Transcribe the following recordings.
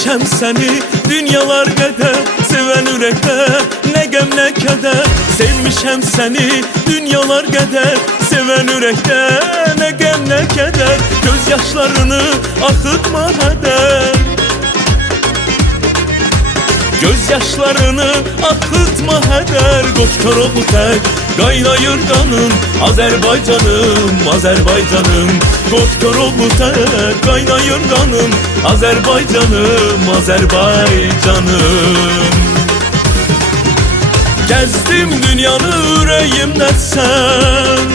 Sevmişəm səni dünyalar qədər, sevən ürəkdə nə qəm nə kədər. Sevmişəm səni dünyalar qədər, sevən ürəkdə nə qəm nə kədər. Göz yaşlarını axıtma hədər, göz yaşlarını axıtma hədər. Qoç Koroğlu tək qaynayır qanım, Azərbaycanım, Azərbaycanım. Qoç Koroğlu tək qaynayır qanım, Azərbaycanım, Azərbaycanım. Gəzdim dünyanı ürəyimdə sən,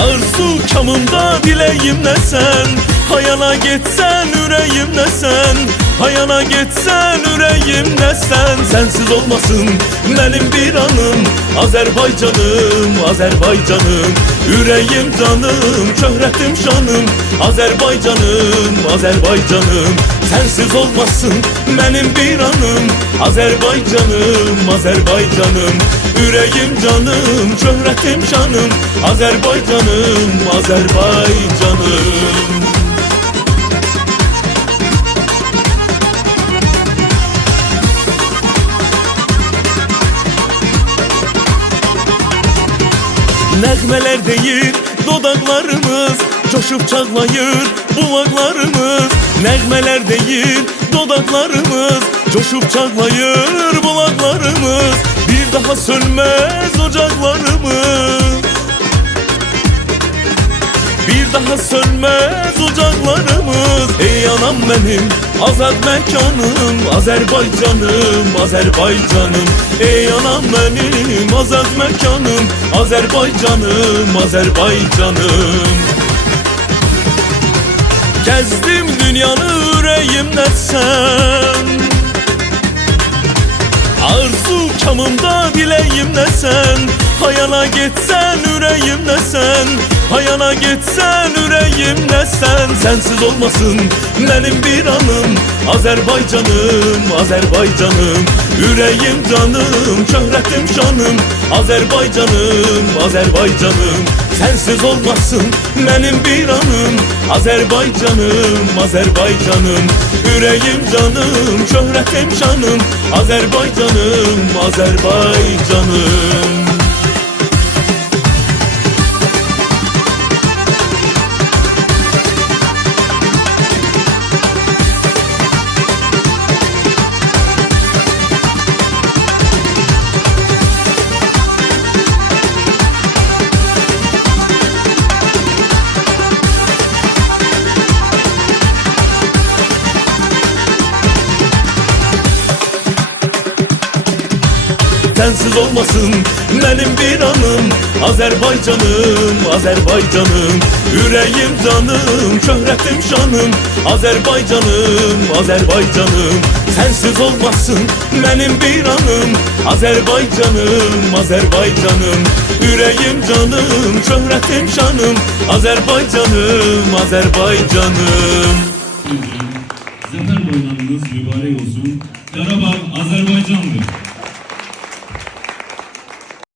arzu kamımda diləyimdə sən. Hayana getsən ürəyimdə sən, hayana getsən ürəyimdə sən. Sensiz olmasın mənim bir anım, Azərbaycanım, Azərbaycanım. Ürəyim canım, şöhrətim şanım, Azərbaycanım, Azərbaycanım. Sensiz olmasın mənim bir anım, Azərbaycanım, Azərbaycanım. Ürəyim canım, şöhrətim şanım, Azərbaycanım, Azərbaycanım. Nəğmələr deyir dodaqlarımız, coşub çağlayır bulaqlarımız. Nəğmələr deyir dodaqlarımız, coşub çağlayır bulaqlarımız. Bir daha sönməz ocaqlarımız, bir daha sönməz ocaqlarımız. Ey anam mənim, azad məkanım, Azərbaycanım, Azərbaycanım. Ey anam mənim, azad məkanım, Azərbaycanım, Azərbaycanım. Gəzdim dünyanı ürəyimdə sən, arzu kamımda diləyimdə sən. Hayana getsən ürəyimdə sən, hayana getsən ürəyimdə sən. Sensiz olmasın mənim bir anım, Azərbaycanım, Azərbaycanım. Ürəyim canım, şöhrətim şanım, Azərbaycanım, Azərbaycanım. Sensiz olmasın mənim bir anım, Azərbaycanım, Azərbaycanım. Ürəyim canım, şöhrətim şanım, Azərbaycanım, Azərbaycanım. Sensiz olmasın mənim bir anım, Azərbaycanım, Azərbaycanım. Ürəyim canım, şöhrətim şanım, Azərbaycanım, Azərbaycanım. Sensiz olmasın mənim bir anım, Azərbaycanım, Azərbaycanım. Ürəyim canım, şöhrətim şanım, Azərbaycanım, Azərbaycanım. Zafer bayramınız mübarek olsun. Karabağ Azerbaycan'dır.